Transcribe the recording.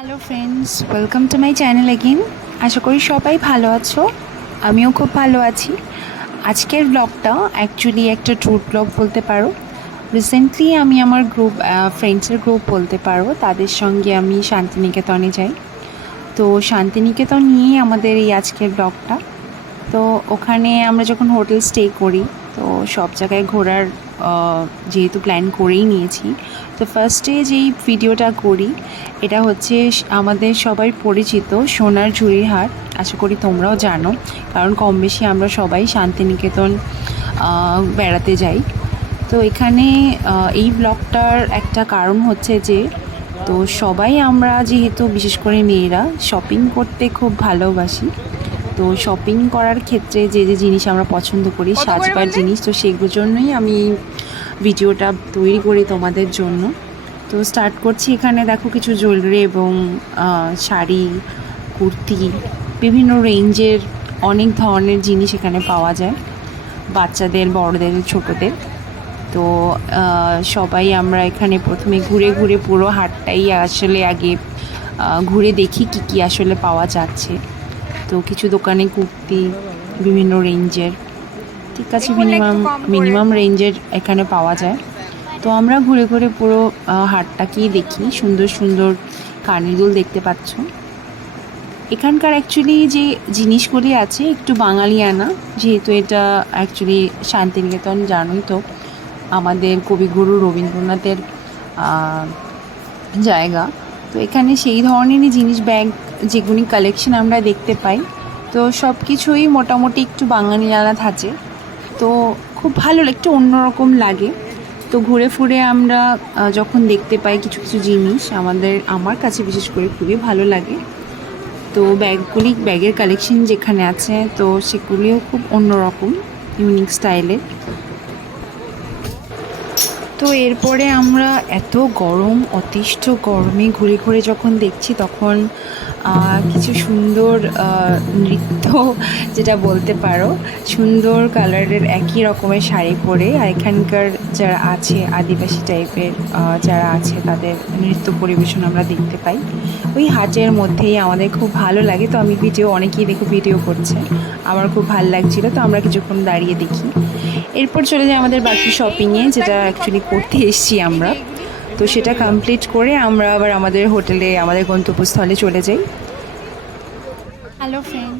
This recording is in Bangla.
Hello friends, welcome to my channel again. আশা করি সবাই ভালো আছো, আমিও খুব ভালো আছি। আজকের ব্লগটা অ্যাকচুয়ালি একটা ট্যুর ব্লগ বলতে পারো। রিসেন্টলি আমি আমার ফ্রেন্ডসের গ্রুপ বলতে পারো, তাদের সঙ্গে আমি শান্তিনিকেতনে যাই। তো শান্তিনিকেতন নিয়েই আমাদের এই আজকের ব্লগটা। তো ওখানে আমরা যখন হোটেল স্টে করি, তো সব জায়গায় ঘোরার যেহেতু প্ল্যান করেই নিয়েছি, তো ফার্স্টে যেই ভিডিওটা করি এটা হচ্ছে আমাদের সবাই পরিচিত সোনার ঝুড়ির হাট। আশা করি তোমরাও জানো, কারণ কম বেশি আমরা সবাই শান্তিনিকেতন বেড়াতে যাই। তো এখানে এই ব্লগটার একটা কারণ হচ্ছে যে, তো সবাই আমরা যেহেতু বিশেষ করে মেয়েরা শপিং করতে খুব ভালোবাসি। তো শপিং করার ক্ষেত্রে যে যে জিনিস আমরা পছন্দ করি, সাজবার জিনিস, তো সেগুলোর জন্যই আমি ভিডিওটা তৈরি করি তোমাদের জন্য। তো স্টার্ট করছি। এখানে দেখো কিছু জুয়েলারি এবং শাড়ি, কুর্তি, বিভিন্ন রেঞ্জের অনেক ধরনের জিনিস এখানে পাওয়া যায়, বাচ্চাদের, বড়দের, ছোটদের। তো সবাই আমরা এখানে প্রথমে ঘুরে ঘুরে পুরো হাটটাই আসলে আগে ঘুরে দেখি কি কি আসলে পাওয়া যাচ্ছে। তো কিছু দোকানে কুর্তি বিভিন্ন রেঞ্জের, ঠিক আছে, মিনিমাম রেঞ্জের এখানে পাওয়া যায়। তো আমরা ঘুরে ঘুরে পুরো হাটটাকেই দেখি। সুন্দর সুন্দর কানের দুল দেখতে পাচ্ছ। এখানকার অ্যাকচুয়ালি যে জিনিসগুলি আছে একটু বাঙালিয়ানা, যেহেতু এটা অ্যাকচুয়ালি শান্তিনিকেতন জানোই তো আমাদের কবিগুরু রবীন্দ্রনাথের জায়গা। তো এখানে সেই ধরনেরই জিনিস, ব্যাগ যেগুলি কালেকশন আমরা দেখতে পাই, তো সব কিছুই মোটামুটি একটু বাঙালিয়ানা থাকে। তো খুব ভালো, একটু অন্যরকম লাগে। তো ঘুরে ফুরে আমরা যখন দেখতে পাই কিছু কিছু জিনিস আমার কাছে বিশেষ করে খুবই ভালো লাগে। তো ব্যাগের কালেকশন যেখানে আছে, তো সেগুলিও খুব অন্যরকম, ইউনিক স্টাইলের। তো এরপরে আমরা এত গরম, অতিষ্ঠ গরমে ঘুরে ঘুরে যখন দেখছি, তখন কিছু সুন্দর নৃত্য, যেটা বলতে পারো, সুন্দর কালারের একই রকমের শাড়ি পরে, আর এখানকার যারা আছে আদিবাসী টাইপের যারা আছে, তাদের নৃত্য পরিবেশন আমরা দেখতে পাই ওই হাটের মধ্যেই। আমাদের খুব ভালো লাগে। তো আমি অনেকেই দেখো ভিডিও করছে, আমার খুব ভালো লাগছিলো। তো আমরা কিছুক্ষণ দাঁড়িয়ে দেখি। এরপর চলে যাই আমাদের বাকি শপিংয়ে, যেটা অ্যাকচুয়ালি করতে এসেছি আমরা। তো সেটা কমপ্লিট করে আমরা আবার আমাদের হোটেলে, আমাদের গন্তব্যস্থলে চলে যাই। Hello friends,